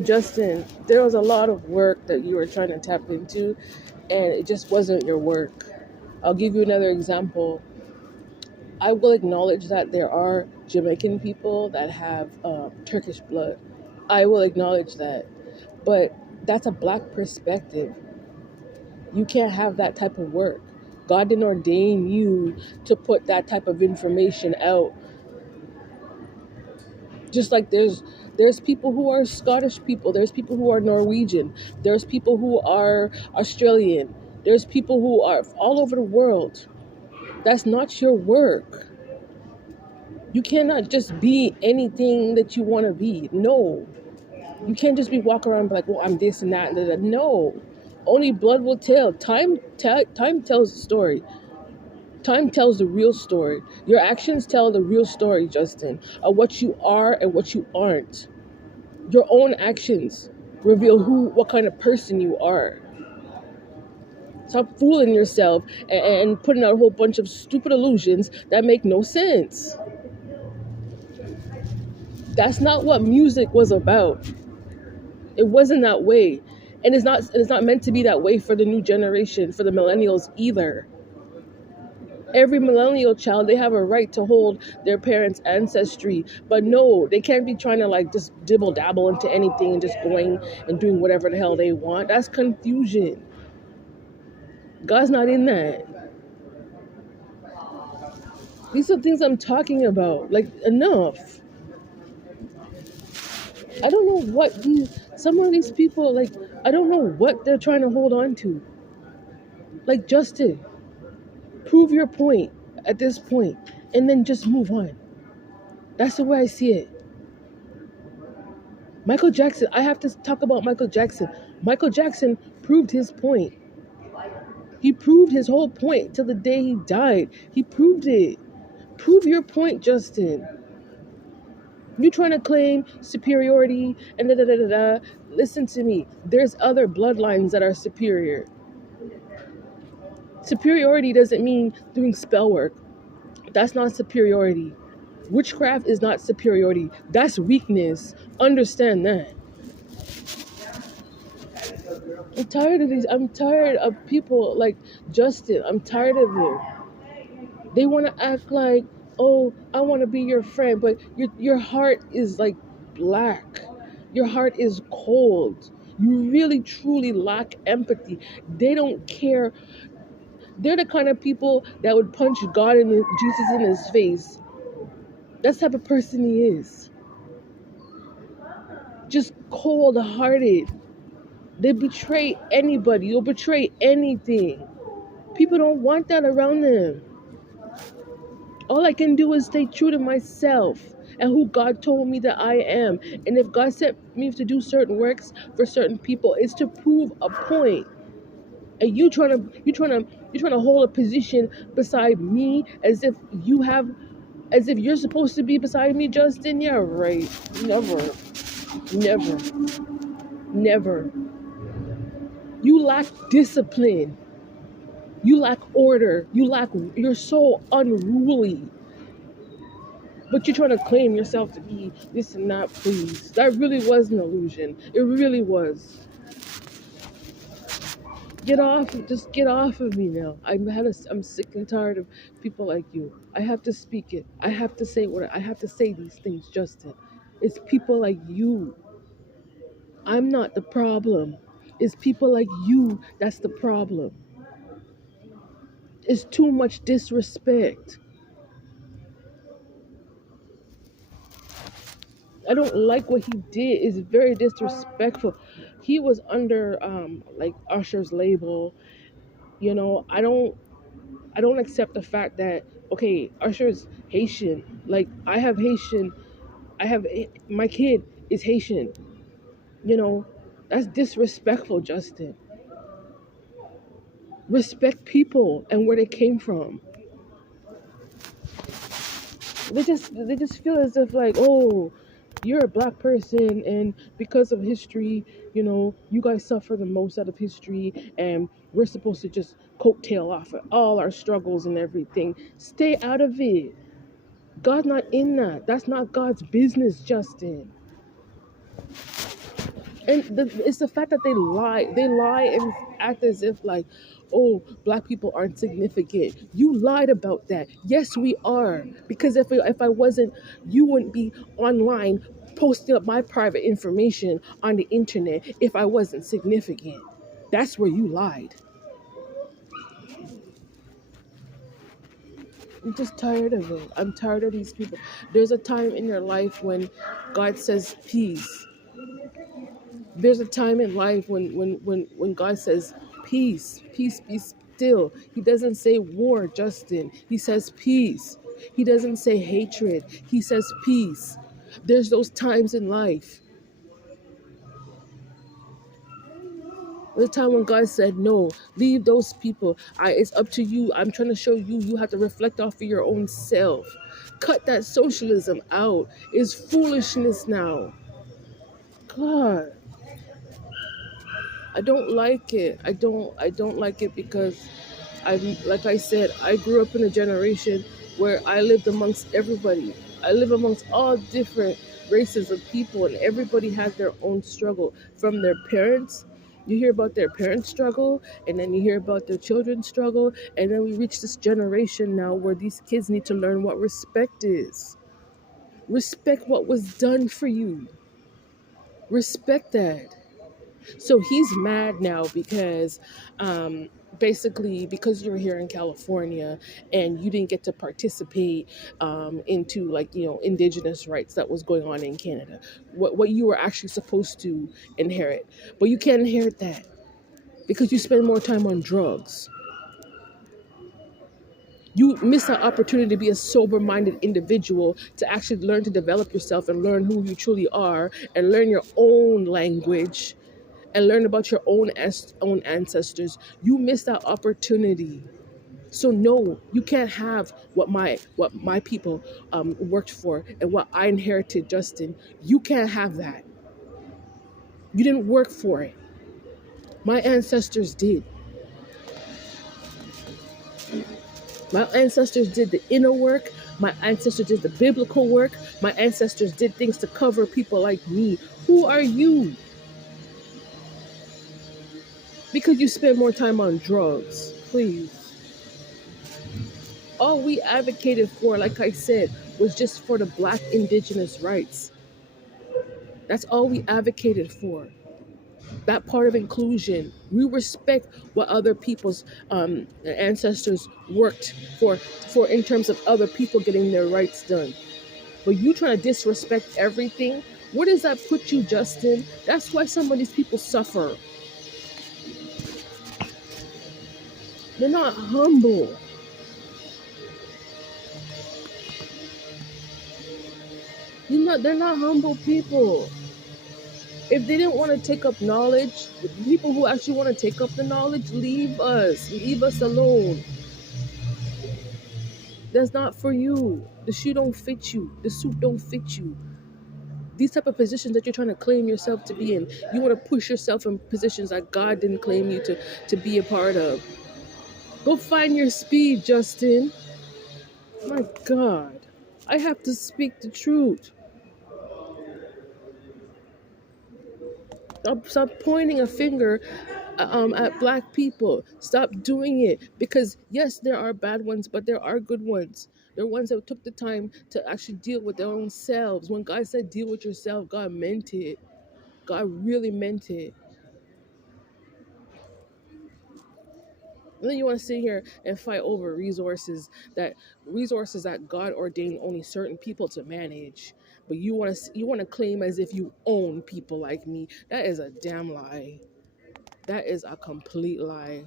Justin, there was a lot of work that you were trying to tap into, and it just wasn't your work. I'll give you another example. I will acknowledge that there are Jamaican people that have Turkish blood. I will acknowledge that. But that's a black perspective. You can't have that type of work. God didn't ordain you to put that type of information out. Just like there's people who are Scottish people, there's people who are Norwegian, there's people who are Australian, there's people who are all over the world. That's not your work. You cannot just be anything that you want to be. No. You can't just be walking around and be like, well, I'm this and that and that. No. Only blood will tell. Time tells the story. Time tells the real story. Your actions tell the real story, Justin, of what you are and what you aren't. Your own actions reveal what kind of person you are. Stop fooling yourself and putting out a whole bunch of stupid illusions that make no sense. That's not what music was about. It wasn't that way. And it's not meant to be that way for the new generation, for the millennials either. Every millennial child, they have a right to hold their parents' ancestry. But no, they can't be trying to like just dibble dabble into anything and just going and doing whatever the hell they want. That's confusion. God's not in that. These are things I'm talking about. Like, enough. I don't know what some of these people, like, I don't know what they're trying to hold on to. Like, Justin, prove your point at this point and then just move on. That's the way I see it. Michael Jackson, I have to talk about Michael Jackson. Michael Jackson proved his point. He proved his whole point till the day he died. He proved it. Prove your point, Justin. You trying to claim superiority and da da da da da. Listen to me. There's other bloodlines that are superior. Superiority doesn't mean doing spell work. That's not superiority. Witchcraft is not superiority. That's weakness. Understand that. I'm tired of these. I'm tired of people like Justin. I'm tired of it. They want to act like, oh, I want to be your friend, but your heart is like black. Your heart is cold. You really truly lack empathy. They don't care. They're the kind of people that would punch God and Jesus in his face. That's the type of person he is. Just cold-hearted. They betray anybody. You'll betray anything. People don't want that around them. All I can do is stay true to myself and who God told me that I am. And if God sent me to do certain works for certain people, it's to prove a point. And you trying to hold a position beside me as if you're supposed to be beside me, Justin. Yeah, right. Never. You lack discipline. You lack order. You're so unruly. But you're trying to claim yourself to be this and that, please. That really was an illusion. It really was. Just get off of me now. I'm sick and tired of people like you. I have to speak it. I have to say these things, Justin. It's people like you. I'm not the problem. It's people like you that's the problem. It's too much disrespect. I don't like what he did. It's very disrespectful. He was under like Usher's label. You know, I don't accept the fact that okay, Usher's Haitian. Like I have Haitian. My kid is Haitian. You know, that's disrespectful, Justin. Respect people and where they came from. They just feel as if like, oh, you're a black person and because of history, you know, you guys suffer the most out of history and we're supposed to just coattail off of all our struggles and everything. Stay out of it. God's not in that. That's not God's business, Justin. And it's the fact that they lie and act as if like, oh, black people aren't significant. You lied about that. Yes, we are, because if I wasn't, you wouldn't be online posting up my private information on the internet if I wasn't significant. That's where you lied. I'm just tired of it. I'm tired of these people. There's a time in your life when God says peace. There's a time in life when God says peace, peace be still. He doesn't say war, Justin. He says peace. He doesn't say hatred. He says peace. There's those times in life. There's a time when God said, no, leave those people. It's up to you. I'm trying to show you, you have to reflect off of your own self. Cut that socialism out. It's foolishness now. God, I don't like it. I don't like it because like I said, I grew up in a generation where I lived amongst everybody. I live amongst all different races of people, and everybody has their own struggle. From their parents, you hear about their parents' struggle, and then you hear about their children's struggle, and then we reach this generation now where these kids need to learn what respect is. Respect what was done for you. Respect that. So he's mad now because basically because you're here in California and you didn't get to participate into, like, indigenous rights that was going on in Canada, what you were actually supposed to inherit. But you can't inherit that because you spend more time on drugs. You miss that opportunity to be a sober-minded individual, to actually learn to develop yourself and learn who you truly are and learn your own language and learn about your own ancestors. You missed that opportunity. So no, you can't have what my people worked for and what I inherited, Justin. You can't have that. You didn't work for it. My ancestors did. My ancestors did the inner work. My ancestors did the biblical work. My ancestors did things to cover people like me. Who are you? Because you spend more time on drugs. Please. All we advocated for, like I said, was just for the black indigenous rights. That's all we advocated for. That part of inclusion. We respect what other people's ancestors worked for in terms of other people getting their rights done. But you trying to disrespect everything. Where does that put you, Justin? That's why some of these people suffer. They're not humble. They're not humble people. If they didn't want to take up knowledge, the people who actually want to take up the knowledge, leave us. Leave us alone. That's not for you. The shoe don't fit you. The suit don't fit you. These type of positions that you're trying to claim yourself to be in, you want to push yourself in positions that God didn't claim you to be a part of. Go find your speed, Justin. My God. I have to speak the truth. Stop pointing a finger at black people. Stop doing it, because yes, there are bad ones, but there are good ones. There are ones that took the time to actually deal with their own selves. When God said deal with yourself, God meant it. God really meant it. And then you want to sit here and fight over resources that God ordained only certain people to manage. But you want to claim as if you own people like me. That is a damn lie. That is a complete lie.